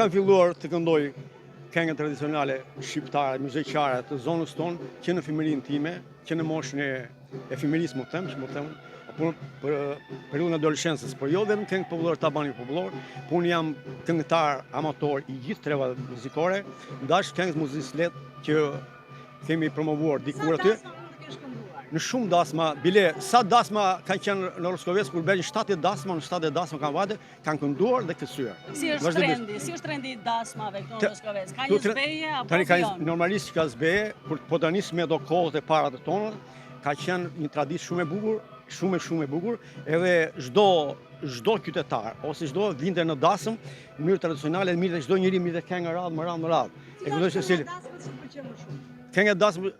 kam filluar të këndoj këngë tradicionale shqiptare, muzikare të zonës tonë, që në fëmijërinë time, që në moshën e fëmijërisë, më them, për periudhën e adoleshencës, por jo vetëm këngë popullore, tabani popullor, por unë jam këngëtar amator i gjithë treva muzikore, ndash këngës muzikë letë që kemi promovuar dikur aty. Në shumë dasma, bile, sa dasma kanë qenë në Roskovec, kur bëjnë 70 dasma, në 70 dasma kanë vate, kanë kënduar dhe kësuar. Si është trendi dasmave këtu në Roskovec? Ka një zbeje apo fion? Normalisht ka zbeje, po të nisë me do kohët e parat e tonë, ka qenë një traditë shumë e bukur, shumë e bukur, edhe çdo qytetar, ose çdo vinte në dasëm, në mënyrë tradicionale, mirë dhe çdo njëri mirë dhe këngë radhë më radhë.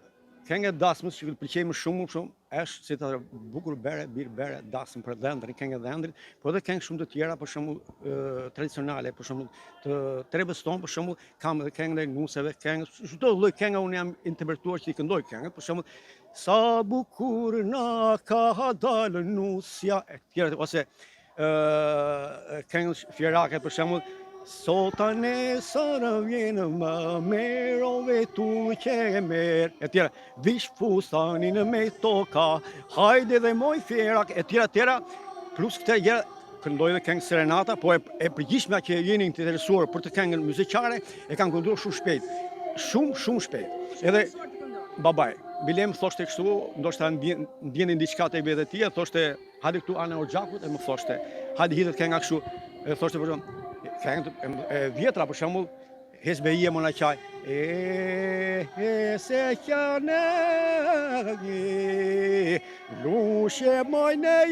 Këngë dasmës që pëlqej më shumë është si të bukur bere, birë bere, dasmë për dhëndrin, këngë dhëndrit, po edhe këngë shumë të tjera, për shembull tradicionale, për shembull të trebës tonë, për shembull kam edhe këngë e nuseve, këngë, çdo lloj këngë unë jam interpretuar që i këndoj këngë, për shembull sa bukur na ka dalë nusja, e tjera, ose këngë fjerake, për shembull sota nesër vjen më merove tu që e merë, e tjera, vish fustanin me toka, hajde dhe moj fjerak, e tjera, plus këte gjera, këndoj dhe këngë serenata, po e përgjithshme që jeni interesuar për të këngën muzikare, e kanë kënduar shumë shpejt, shumë shpejt. Edhe babaj, bilem thoshte kështu, ndoshta ndjenin diçka te vetë tia, thoshte hajde këtu anë Orxhakut, e më thoshte, hajde hidhet kënga kështu, e thoshte për shembull, këngë e vjetra, për shembull, Hesbeie mona qaj, se qane, lushe mojne i,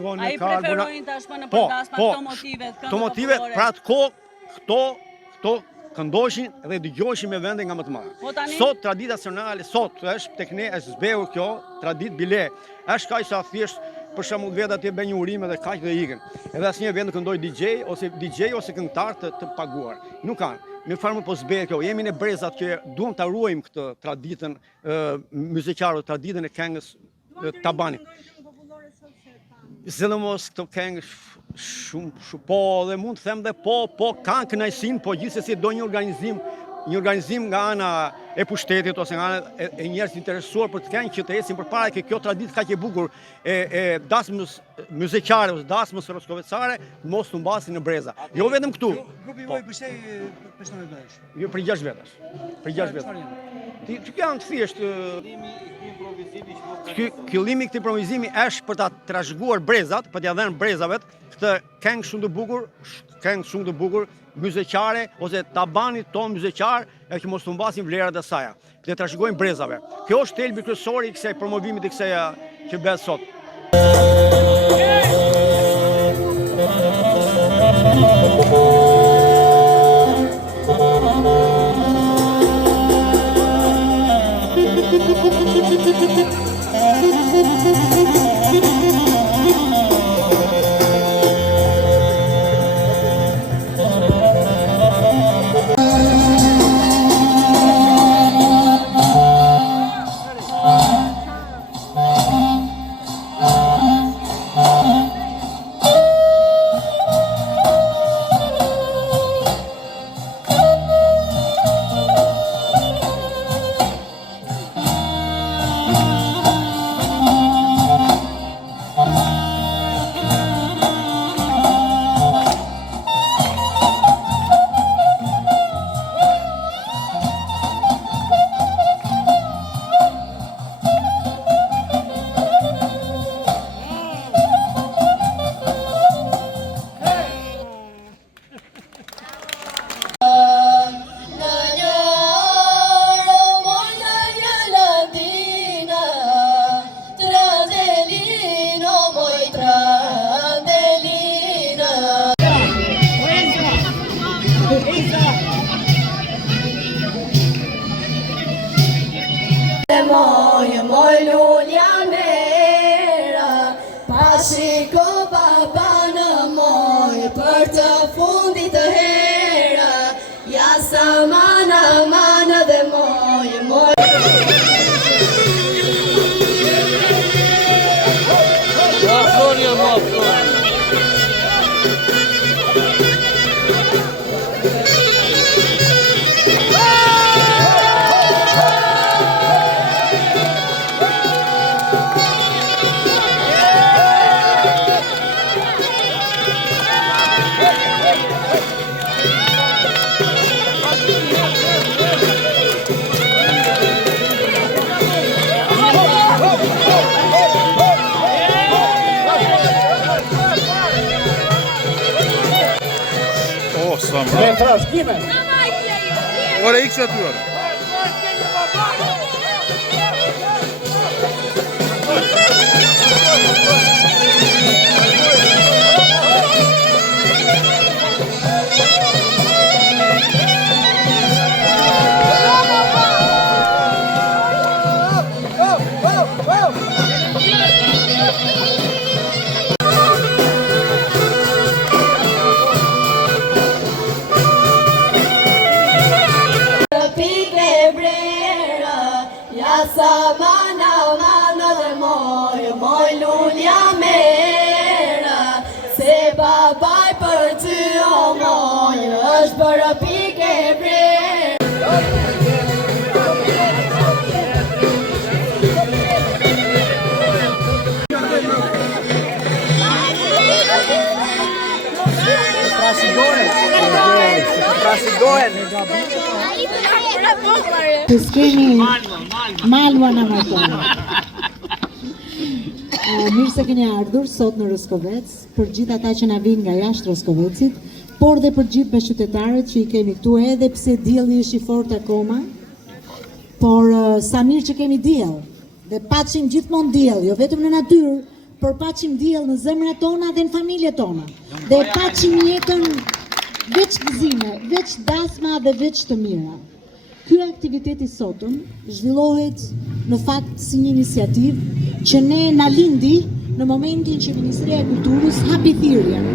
a i preferojnë tashmë në përdasma këto motive, këto motive, pra këto këndoshin dhe dëgjoshin me vende nga më të madhe. Sot tradita nacionale, sot është tek ne është zbehur kjo tradit bile, është kaq sa thjesht për shembull vetë atje bën një urime dhe kaq dhe ikën. Edhe asnjë vend këndoj DJ ose këngëtar të paguar. Nuk kanë. Në farmë po zbehet kjo. Jemi në brezat që duam ta ruajmë këtë traditën muzikare, traditën e këngës tabani. Zëllëmos këto këngë shumë po dhe mund të them dhe po kanë kënaqësinë, po gjithsesi do një organizim nga ana e pushtetit ose nga ana e njerëz interesuar për të këngë që të ecin përpara që kjo traditë kaq e bukur e dasmës muzikare ose dasmës roskovecare mos të mbasin në breza. Jo vetëm këtu. Grupi juaj përse personazhe bëhesh? Jo për 6 vetash. Për 6 vetash. Ti janë thjesht qëllimi i këtij improvizimi është për ta trashëguar brezat, për t'ia dhënë brezave këtë këngë shumë të bukur, muzikare ose tabanit ton muzikar, e që mos të mbasin vlerat e saj. Të trashëgojmë brezave. Kjo është thelbi kryesor i kësaj promovimit të kësaj që bëhet sot. Moj lulja mera, pashiko papa në moj, për të fundit të hera, ja sa mana dhe moj. Oh, sa më. Me trashkime. Ore, ikë që aty, ore. Sa mana dhe moj lulja mera, se babaj për ty o moj, është për pike brera. Të s'kemi malua në martonë. Mirë se keni ardhur sot në Roskovec, për gjithë ata që na vinë nga jashtë Roskovecit, por dhe për gjithë bashkëqytetarët që i kemi këtu, edhe pse dielli është i fortë akoma, por sa mirë që kemi diell, dhe paçim gjithmonë diell, jo vetëm në natyrë, por paçim diell në zemrat tona dhe në familjet tona. Dhe paçim jetën veç gëzime, veç dasma dhe veç të mira. Ky aktiviteti sotëm zhvillohet në fakt si një iniciativë që ne na lindi në momentin që Ministria e Kulturës hapi thirrjen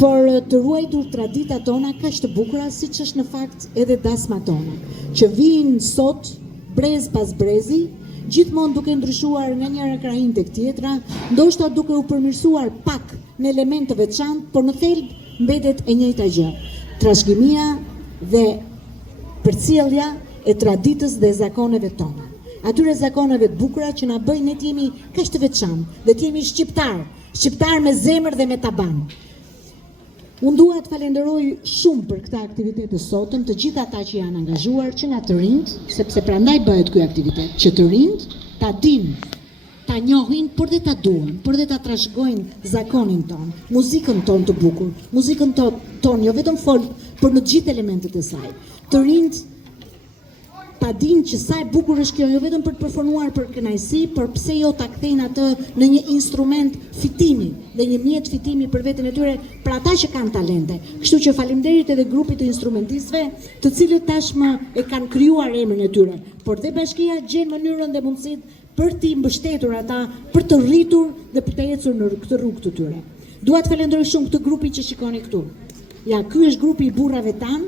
për të ruajtur traditat tona kaq të bukura siç është në fakt edhe dasma tona, që vijnë sot brez pas brezi, gjithmonë duke ndryshuar nga njëra krahin tek tjetra, ndoshta duke u përmirësuar pak në elemente të veçantë, por në thelb mbetet e njëjta gjë. Trashëgimia dhe përcjellja e traditës dhe zakoneve tona. Atyre zakoneve të bukura që na bëjnë ne të jemi kaq të veçantë, dhe të jemi shqiptar me zemër dhe me taban. Unë dua të falenderoj shumë për këtë aktivitet të sotëm, të gjithë ata që janë angazhuar, që nga të rinjt, sepse prandaj bëhet ky aktivitet, që të rinjt ta dinë, ta njohin, por dhe ta duan, por dhe ta trashëgojnë zakonin ton, muzikën ton të bukur, muzikën ton jo vetëm folk, por në gjithë elementet e saj. Të rinjt ta dinë që sa e bukur është kjo, jo vetëm për të përformuar për kënaqësi, por pse jo ta kthejnë atë në një instrument fitimi dhe një mjet fitimi për veten e tyre, për ata që kanë talente. Kështu që faleminderit edhe grupit të instrumentistëve, të cilët tashmë e kanë krijuar emrin e tyre, por dhe bashkia gjen mënyrën dhe mundësitë për t'i mbështetur ata, për të rritur dhe për të ecur në këtë rrugë të tyre. Dua të falenderoj shumë këtë grupin që shikoni këtu. Ja, ky është grupi i burrave tan.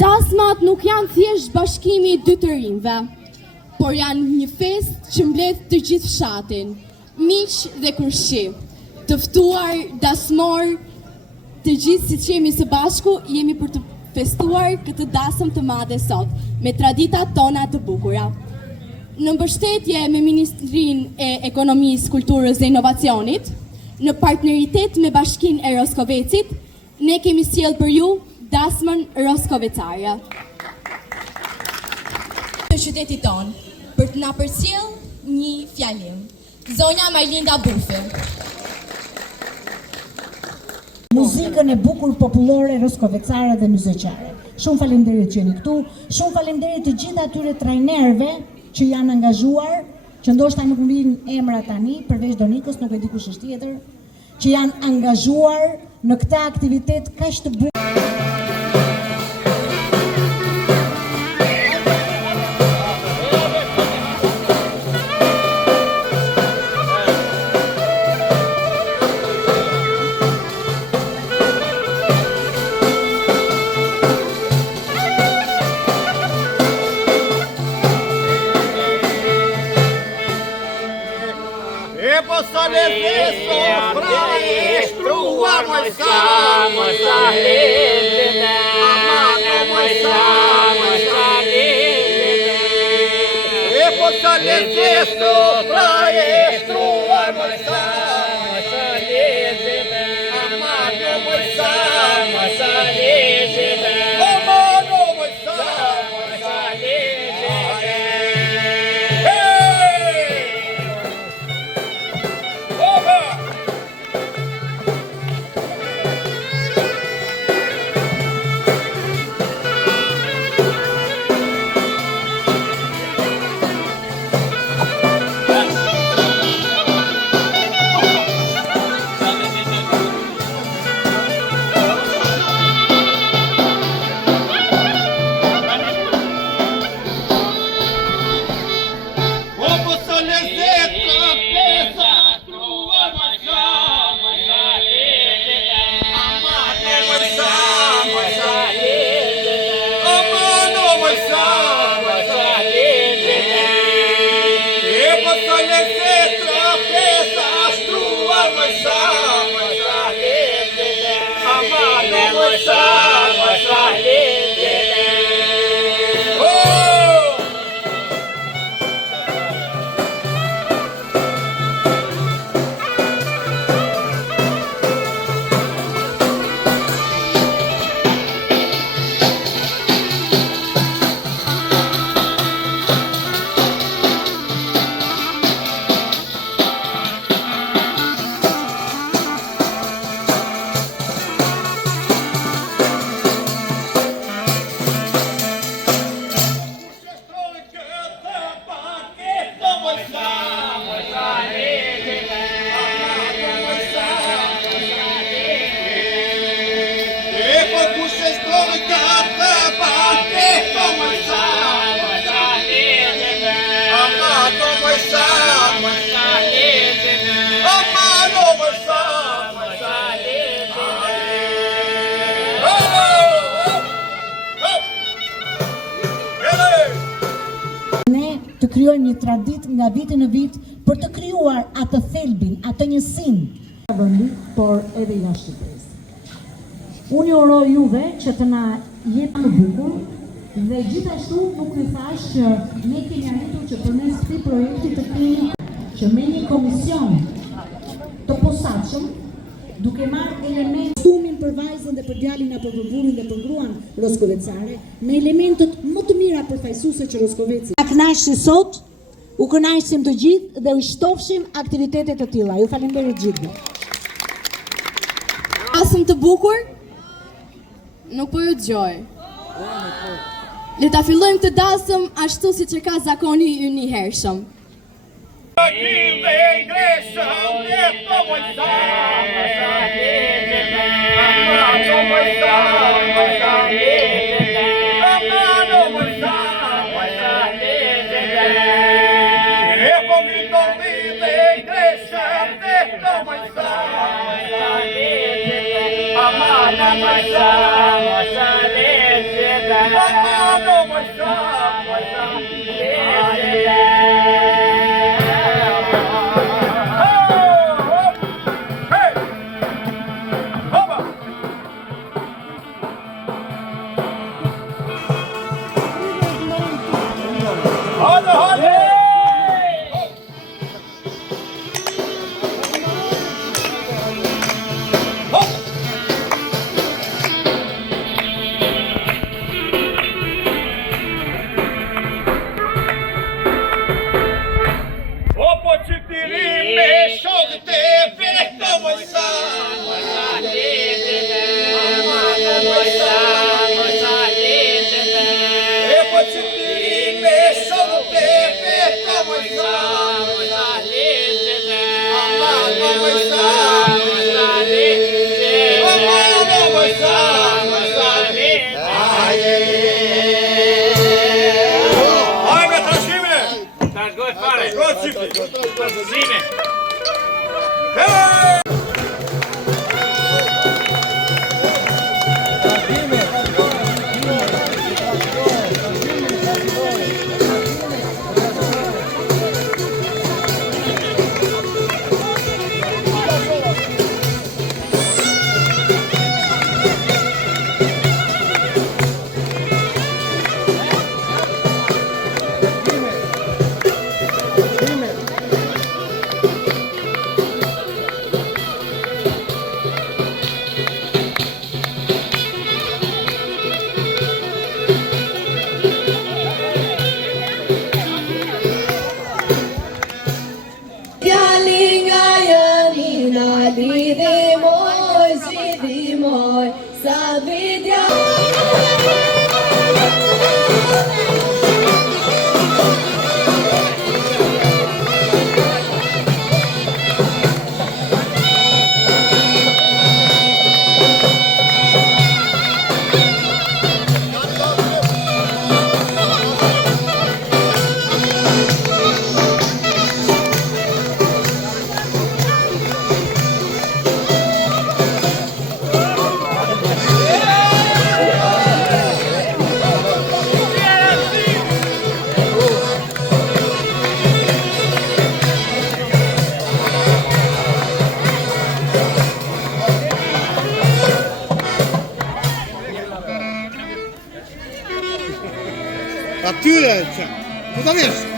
Dasmat nuk janë thjesht bashkimi i dy të rinjve, por janë një fest që mbledh të gjithë fshatin, miq dhe kurshi, të ftuar dasmor, të gjithë siç jemi së bashku, jemi për të festuar këtë dasëm të madhe sot, me traditat tona të bukura. Në mbështetje me Ministrinë e Ekonomisë, Kulturës dhe Inovacionit, në partneritet me Bashkinë e Roskovecit, ne kemi sjellë për ju dasmën roskovecare. Në qytetit ton, për të na përcjell një fjalim, zonja Marlinda Bufi. Muzikën e bukur popullore roskovecare dhe muzeqare. Shumë faleminderit që jeni këtu, shumë faleminderit të gjithë atyre trajnerëve që janë angazhuar, që ndoshta nuk më vijnë emra tani, përveç Donikës, nuk e di kush është tjetër, që janë angazhuar në këtë aktivitet kaq të bukur. Të kryojmë një traditë nga viti në vit për të krijuar atë thelbin, atë njësinë në vendi, por edhe jashtë Shqipërisë. Unë ju uroj juve që të na jepni të bukur dhe gjithashtu nuk i thash që ne kemi arritur që përmes këtij projekti të kemi që me një komision të posaçëm, duke marrë element stumin për vajzën dhe për djalin apo për burrin dhe për gruan roskovecare, me elementet më të mira përfaqësuese që Roskoveci. Na kënaqësi sot, u kënaqësim të gjithë dhe u shtofshim aktivitete të tilla. Ju falenderoj gjithë. Asëm të bukur, nuk po ju dëgjoj. Le ta fillojmë të dasëm ashtu siç e ka zakoni i njëhershëm. Tyre, ku ta vesh?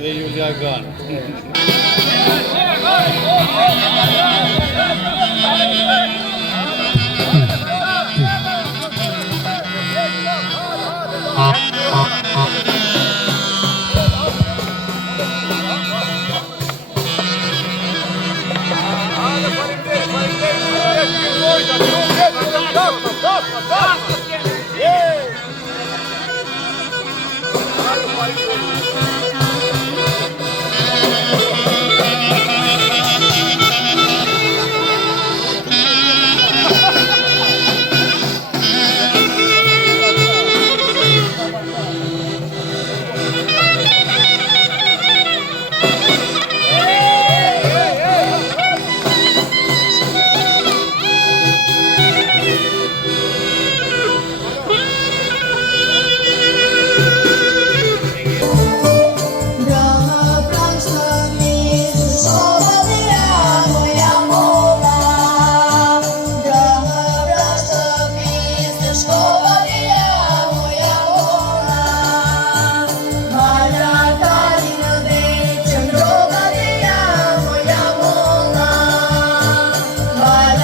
Dhe Julia Gan.